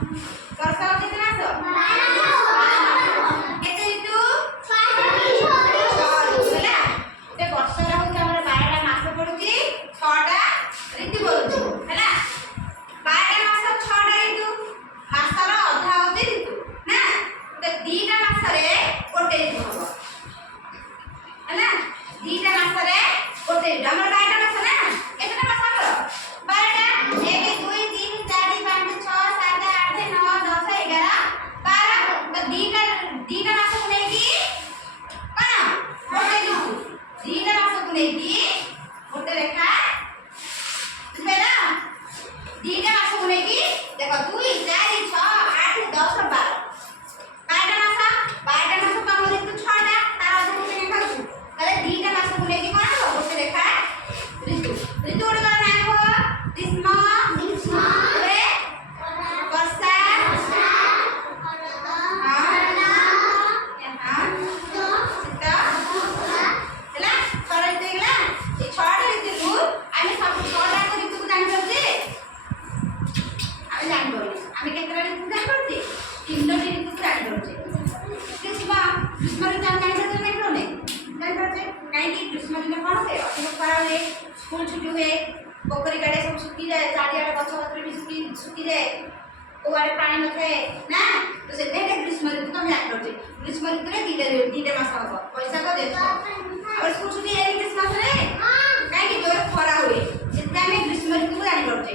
ବର୍ଷ କେତେ ମାସ? କେତେ ଋତୁ? ହେଲା ଗୋଟେ ବର୍ଷର ହଉଛି ଆମର 12ଟା ମାସ ପଡୁଛି 6ଟା ଋତୁ ପଡୁଛି ହେଲା 12ଟା ମାସ 6ଟା ଋତୁ ମାସର ଅଧା ହଉଛି ଋତୁ ନା ତ 2ଟା ମାସରେ ଗୋଟେ ଋତୁ ହବ ହେଲା 2ଟା ମାସରେ ଗୋଟେ ଋତୁ ଆମର 12ଟା ମାସ ନା କେତେଟା ମାସ ଆମର 12ଟା 1 2 3 4 5 6 7 8 9 10 11 12 ତ 2ଟା ମାସକୁ ନେଇକି କଣ ଗୋଟେ ଋତୁ 2ଟା ମାସକୁ ନେଇକି ଗୋଟେ ରେଖା ବୁଝିପାରିଲ 2ଟା ମାସକୁ ନେଇକି ଦେଖ 2 4 6 8 10 12 12ଟା ମାସ କମ ଋତୁ 6ଟା ତାର ଅଧାକୁ କେତେ ଖାଉଛୁ ତାହେଲେ 2ଟା ମାସକୁ ନେଇକି କଣ ହବ ଗୋଟେ ରେଖା ଋତୁ ଗୁଡ଼ିକର ନାଁ ହବ ଗ୍ରୀଷ୍ମ ରେ ବର୍ଷା ଶୀତ ହେଲା 6 ଋତୁ ହେଇଗଲା এই 6ଟା ଋତୁକୁ ଆମେ ସବୁ 6ଟା ଋତୁକୁ ଜାଣିପାରୁଛେ ଆମେ ଜାଣିପାରୁଛେ ଆମେ କେତେଟା ଋତୁ ଜାଣିପାରୁଛେ 3ଟି ଋତୁକୁ ଜାଣିପାରୁଛେ ଗ୍ରୀଷ୍ମ ଋତୁ ଆମେ ଜାଣିପାରୁଛେ କାହିଁକି ଗ୍ରୀଷ୍ମ ଦିନେ କ'ଣ ହୁଏ ଅଧିକ ଖରା ହୁଏ ସ୍କୁଲ ଛୁଟି ହୁଏ ପୋଖରୀ ଗାଡେ ସବୁ ଶୁଖିଯାଏ ଚାରିଆଡ଼େ ଗଛ ପତ୍ର ବି ଶୁଖିଯାଏ କୋଆଡ଼େ ପାଣି ନଥାଏ ନା ତ ସେଥିପାଇଁ ଗ୍ରୀଷ୍ମ ଋତୁକୁ ଆମେ ଜାଣିପାରୁଛେ ଗ୍ରୀଷ୍ମ ଋତୁରେ 2ଟା ମାସ ହବ ବୈଶାଖ ଜ୍ୟେଷ୍ଠ ଆମର ସ୍କୁଲ ଛୁଟି ହେଇନି ଗ୍ରୀଷ୍ମ ମାସରେ କାହିଁକି ଜୋରେ ଖରା ହୁଏ ସେଥିପାଇଁ ଆମେ ଗ୍ରୀଷ୍ମ ଋତୁକୁ ଜାଣିପାରୁଛେ